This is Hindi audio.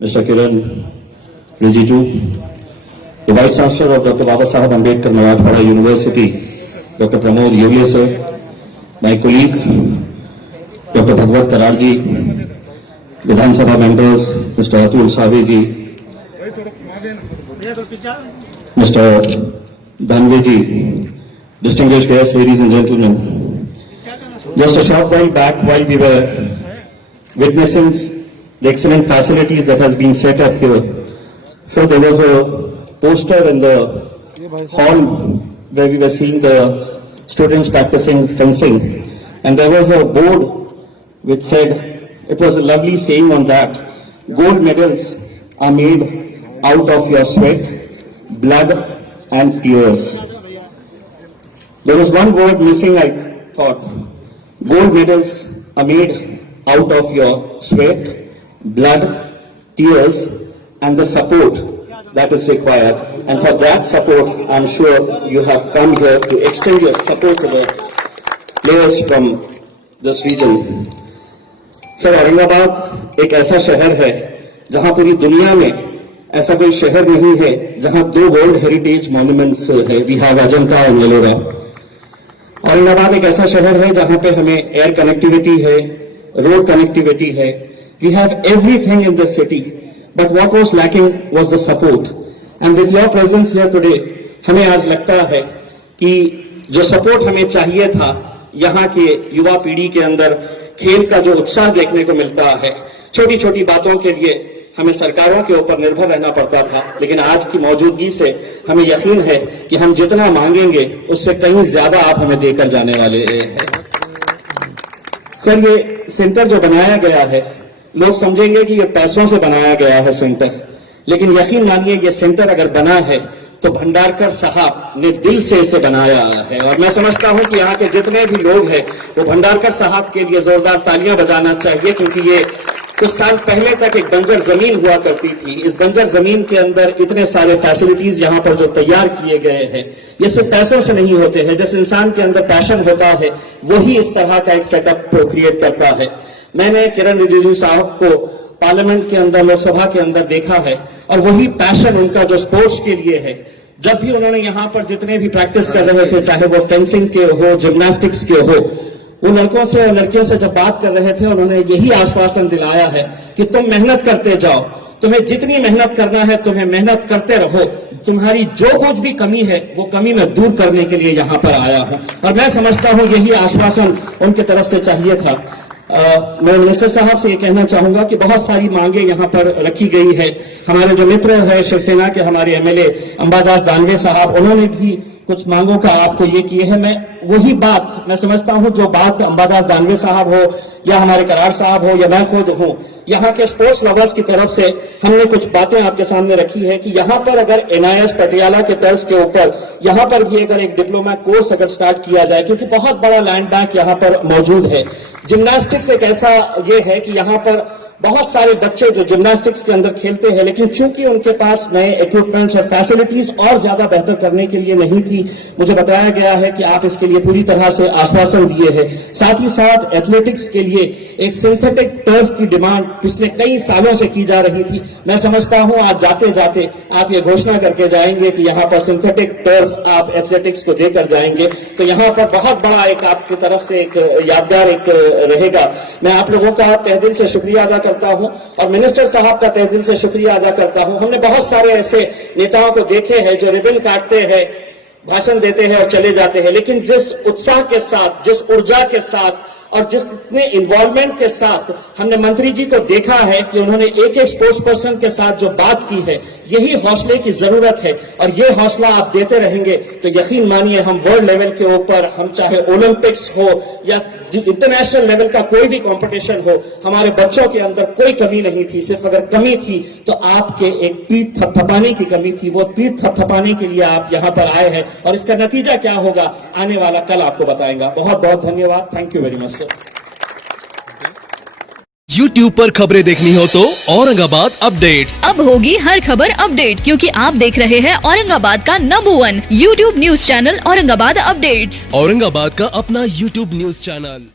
Mr. Kiran Rijiju, the Vice Chancellor of Dr. Baba Saheb Ambedkar Marathwada University, Dr. Pramod Yevle sir, my colleague, Dr. Bhagwat Kararji, Vidhan Sabha members, Mr. Atul Save ji, Mr. Dhanve ji, distinguished guests, ladies and gentlemen. Just a short while back, while we were witnessing the excellent facilities that has been set up here, so there was a poster in the hall where we were seeing the students practicing fencing, and there was a board which said, it was a lovely saying on that, gold medals are made out of your sweat, blood and tears. There was one word missing, I thought. Gold medals are made out of your sweat, blood, tears and the support that is required. And for that support, I'm sure you have come here to extend your support to the players from this region. Sir, Aurangabad एक ऐसा शहर है जहां पूरी दुनिया में ऐसा कोई शहर नहीं है जहां दो वर्ल्ड हेरिटेज मॉन्यूमेंट्स है. वी हैव अजंता और एलोरा. औरंगाबाद एक ऐसा शहर है जहां पे हमें एयर कनेक्टिविटी है, रोड कनेक्टिविटी है. We have everything in this city, but what was lacking was the support. And with your presence here today, हमें आज लगता है कि जो सपोर्ट हमें चाहिए था, यहाँ के युवा पीढ़ी के अंदर खेल का जो उत्साह देखने को मिलता है, छोटी छोटी बातों के लिए हमें सरकारों के ऊपर निर्भर रहना पड़ता था, लेकिन आज की मौजूदगी से हमें यकीन है कि हम जितना मांगेंगे उससे कहीं ज्यादा आप हमें देकर जाने वाले हैं. सर, ये सेंटर जो बनाया गया है, लोग समझेंगे कि ये पैसों से बनाया गया है सेंटर, लेकिन यकीन मानिए ये सेंटर अगर बना है तो भंडारकर साहब ने दिल से इसे बनाया है. और मैं समझता हूं कि यहाँ के जितने भी लोग हैं वो भंडारकर साहब के लिए जोरदार तालियां बजाना चाहिए, क्योंकि ये कुछ साल पहले तक एक बंजर जमीन हुआ करती थी. इस बंजर जमीन के अंदर इतने सारे फैसिलिटीज यहाँ पर जो तैयार किए गए हैं, ये सिर्फ पैसों से नहीं होते हैं. जिस इंसान के अंदर पैशन होता है वही इस तरह का एक सेटअप क्रिएट करता है. मैंने किरण रिजिजू साहब को पार्लियामेंट के अंदर, लोकसभा के अंदर देखा है, और वही पैशन उनका जो स्पोर्ट्स के लिए है. जब भी उन्होंने यहाँ पर जितने भी प्रैक्टिस कर रहे थे, चाहे वो फेंसिंग के हो, जिम्नास्टिक्स के हो, वो लड़कों से और लड़कियों से जब बात कर रहे थे, उन्होंने यही आश्वासन दिलाया है कि तुम मेहनत करते जाओ, तुम्हें जितनी मेहनत करना है तुम्हें मेहनत करते रहो, तुम्हारी जो कुछ भी कमी है वो कमी मैं दूर करने के लिए यहाँ पर आया हूँ. और मैं समझता हूँ यही आश्वासन उनकी तरफ से चाहिए था. मैं मिनिस्टर साहब से ये कहना चाहूंगा कि बहुत सारी मांगे यहाँ पर रखी गई है. हमारे जो मित्र है शिवसेना के, हमारे एमएलए अंबादास दानवे साहब, उन्होंने भी कुछ मांगों का आपको ये किए हैं. मैं वही बात, मैं समझता हूं जो बात अंबादास दानवे साहब हो या हमारे करार साहब हो या मैं खुद हूं, यहाँ के स्पोर्ट्स लवर्स की तरफ से हमने कुछ बातें आपके सामने रखी है कि यहाँ पर अगर एनआईएस पटियाला के तर्ज के ऊपर यहाँ पर भी अगर एक डिप्लोमा कोर्स अगर स्टार्ट किया जाए, क्योंकि बहुत बड़ा लैंड बैंक यहाँ पर मौजूद है. जिम्नास्टिक्स एक ऐसा ये है कि यहाँ पर बहुत सारे बच्चे जो जिम्नास्टिक्स के अंदर खेलते हैं, लेकिन चूंकि उनके पास नए इक्विपमेंट्स और फैसिलिटीज और ज्यादा बेहतर करने के लिए नहीं थी, मुझे बताया गया है कि आप इसके लिए पूरी तरह से आश्वासन दिए हैं. साथ ही साथ एथलेटिक्स के लिए एक सिंथेटिक टर्फ की डिमांड पिछले कई सालों से की जा रही थी. मैं समझता हूं आज जाते जाते आप ये घोषणा करके जाएंगे कि यहाँ पर सिंथेटिक टर्फ आप एथलेटिक्स को देकर जाएंगे, तो यहाँ पर बहुत बड़ा एक आपकी तरफ से एक यादगार एक रहेगा. मैं आप लोगों का तहे दिल से शुक्रिया अदा करता हूं और मिनिस्टर साहब का तहे दिल से शुक्रिया अदा करता हूं. हमने बहुत सारे ऐसे नेताओं को देखे हैं जो रिबन काटते हैं, भाषण देते हैं और चले जाते हैं, लेकिन जिस उत्साह के साथ, जिस ऊर्जा के साथ और जिसने इन्वॉल्वमेंट के साथ हमने मंत्री जी को देखा है कि उन्होंने एक एक स्पोर्ट्स पर्सन के साथ जो बात की है, यही हौसले की जरूरत है. और ये हौसला आप देते रहेंगे तो यकीन मानिए हम वर्ल्ड लेवल के ऊपर, हम चाहे ओलंपिक्स हो या इंटरनेशनल लेवल का कोई भी कंपटीशन हो, हमारे बच्चों के अंदर कोई कमी नहीं थी. सिर्फ अगर कमी थी तो आपके एक पीठ थपथपाने की कमी थी. वो पीठ थपथपाने के लिए आप यहाँ पर आए हैं, और इसका नतीजा क्या होगा आने वाला कल आपको बताएगा. बहुत बहुत धन्यवाद. Thank you very much sir. YouTube पर खबरें देखनी हो तो औरंगाबाद अपडेट्स. अब होगी हर खबर अपडेट, क्योंकि आप देख रहे हैं औरंगाबाद का number 1 YouTube news channel Aurangabad updates. Aurangabad का अपना YouTube न्यूज चैनल.